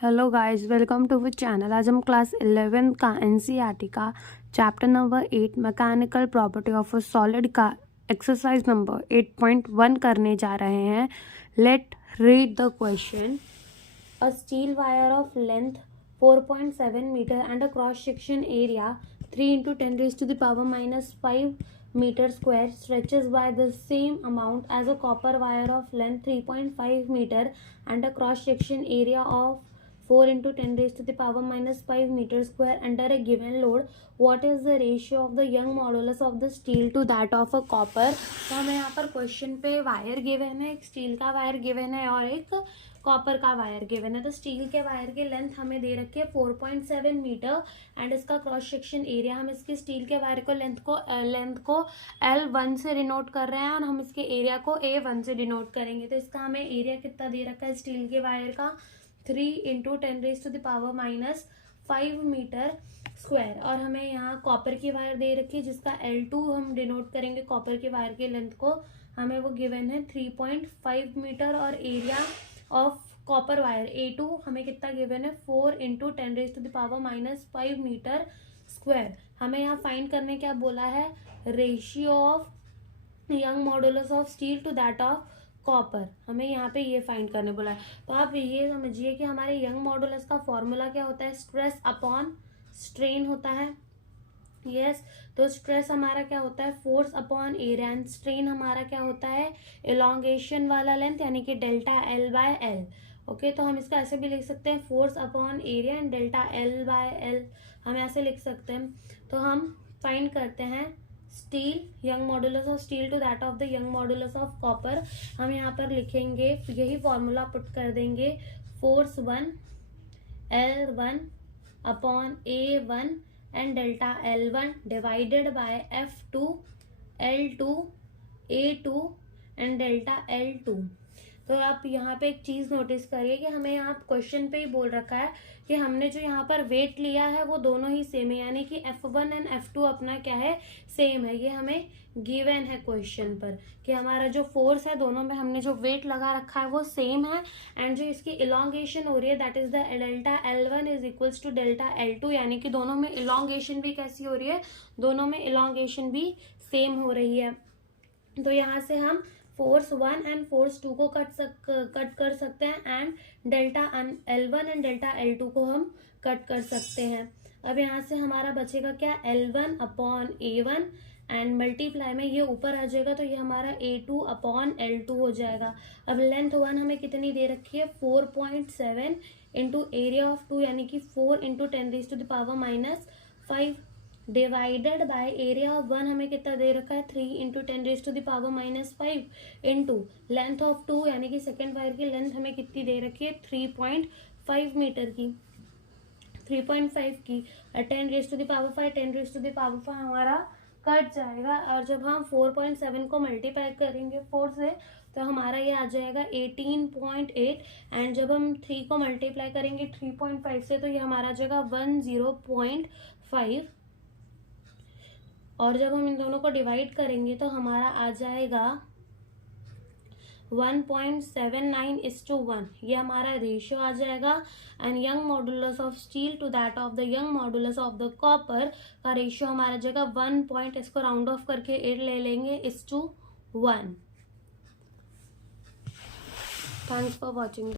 Hello guys, welcome to the channel. आज हम class 11 का एनसीईआरटी का chapter number 8 mechanical property of a solid का एक्सरसाइज नंबर 8.1 करने जा रहे हैं। Let read the question. A steel wire of length 4.7 metre and a cross section area 3 into 10 raised to the power minus 5 meter square stretches by the same amount as a copper wire of length 3.5 meter and a cross section area of 4 into 10 raised to the power minus 5 meter square under a given load. What is the ratio of the Young modulus of the steel to that of a copper? तो हमें यहाँ पर question पे wire given है, एक steel का wire given है और एक कॉपर का वायर गिवन है। तो स्टील के वायर की लेंथ हमें दे रखी है 4.7 मीटर एंड इसका क्रॉस सेक्शन एरिया, हम इसके स्टील के वायर को लेंथ को L1 से डिनोट कर रहे हैं और हम इसके एरिया को A1 से डिनोट करेंगे। तो इसका हमें एरिया कितना दे रखा है स्टील के वायर का 3 into 10 raised to the power minus 5 metre square. और हमें यहाँ कॉपर की वायर दे रखी है जिसका L2 हम डिनोट करेंगे कॉपर के वायर के लेंथ को, हमें वो गिवन है 3.5 मीटर और area of copper wire A2 हमें कितना गिवन है 4 into 10 raised to the power minus 5 metre square. हमें यहाँ फाइंड करने क्या बोला है, ratio of Young modulus of steel to that of copper, हमें यहाँ पे ये फाइंड करने बोला है। तो आप ये समझिए कि हमारे यंग मॉडुलस का फॉर्मूला क्या होता है, स्ट्रेस अपॉन स्ट्रेन होता है। यस तो स्ट्रेस हमारा क्या होता है, force upon area, and strain हमारा क्या होता है, इलॉन्गेशन वाला लेंथ यानी कि delta L by L. Okay, तो हम इसका ऐसे भी लिख सकते हैं, force upon area and delta L by L, हम ऐसे लिख सकते हैं। तो हम फाइंड करते हैं steel, Young modulus of steel to that of the young modulus of copper. हम यहाँ पर लिखेंगे, यही फॉर्मूला पुट कर देंगे, force 1 L1 upon A1 and delta L1 divided by F2 L2 A2 and delta L2। तो आप यहाँ पे एक चीज नोटिस करिए कि हमें यहाँ क्वेश्चन पे ही बोल रखा है कि हमने जो यहाँ पर वेट लिया है वो दोनों ही सेम है, यानी कि F1 एंड F2 अपना क्या है, सेम है। ये हमें गिवन है क्वेश्चन पर कि हमारा जो फोर्स है दोनों में हमने जो वेट लगा रखा है वो सेम है, एंड जो इसकी इलॉन्गेशन हो रही है that is the delta L1 is equals to delta L2, यानी कि दोनों में इलॉन्गेशन भी कैसी हो रही है, दोनों में इलॉन्गेशन भी सेम हो रही है। तो यहाँ से हम फोर्स 1 एंड फोर्स 2 को कट कर सकते हैं and delta L1 and delta L2 को हम कट कर सकते हैं। अब यहाँ से हमारा बचेगा क्या, L1 upon A1 and multiply में ये ऊपर आ जाएगा तो ये हमारा A2 अपॉन L2 हो जाएगा। अब लेंथ 1 हमें कितनी दे रखी है, 4.7 इंटू एरिया ऑफ 2 यानी कि 4 into 10 raise to the power minus 5 divided by area of 1 हमें कितना दे रखा है, 3 into 10 raise to the power minus 5 into length of 2 यानी कि सेकेंड वायर की लेंथ हमें कितनी दे रखी है, 3.5 मीटर की, 3.5 की 10 raise to the power 5, 10 raise to the power 5 हमारा कट जाएगा। और जब हम 4.7 को मल्टीप्लाई करेंगे 4 से तो हमारा ये आ जाएगा 18.8, एंड जब हम 3 को मल्टीप्लाई करेंगे 3.5 से तो ये हमारा आ जाएगा 10.5, और जब हम इन दोनों को डिवाइड करेंगे तो हमारा आ जाएगा 1.79:1, ये हमारा रेशियो आ जाएगा। And young modulus of steel to that of the young modulus of the copper का रेशियो हमारा जाएगा 1 इसको राउंड ऑफ करके 8 ले लेंगे (1). Thanks for watching.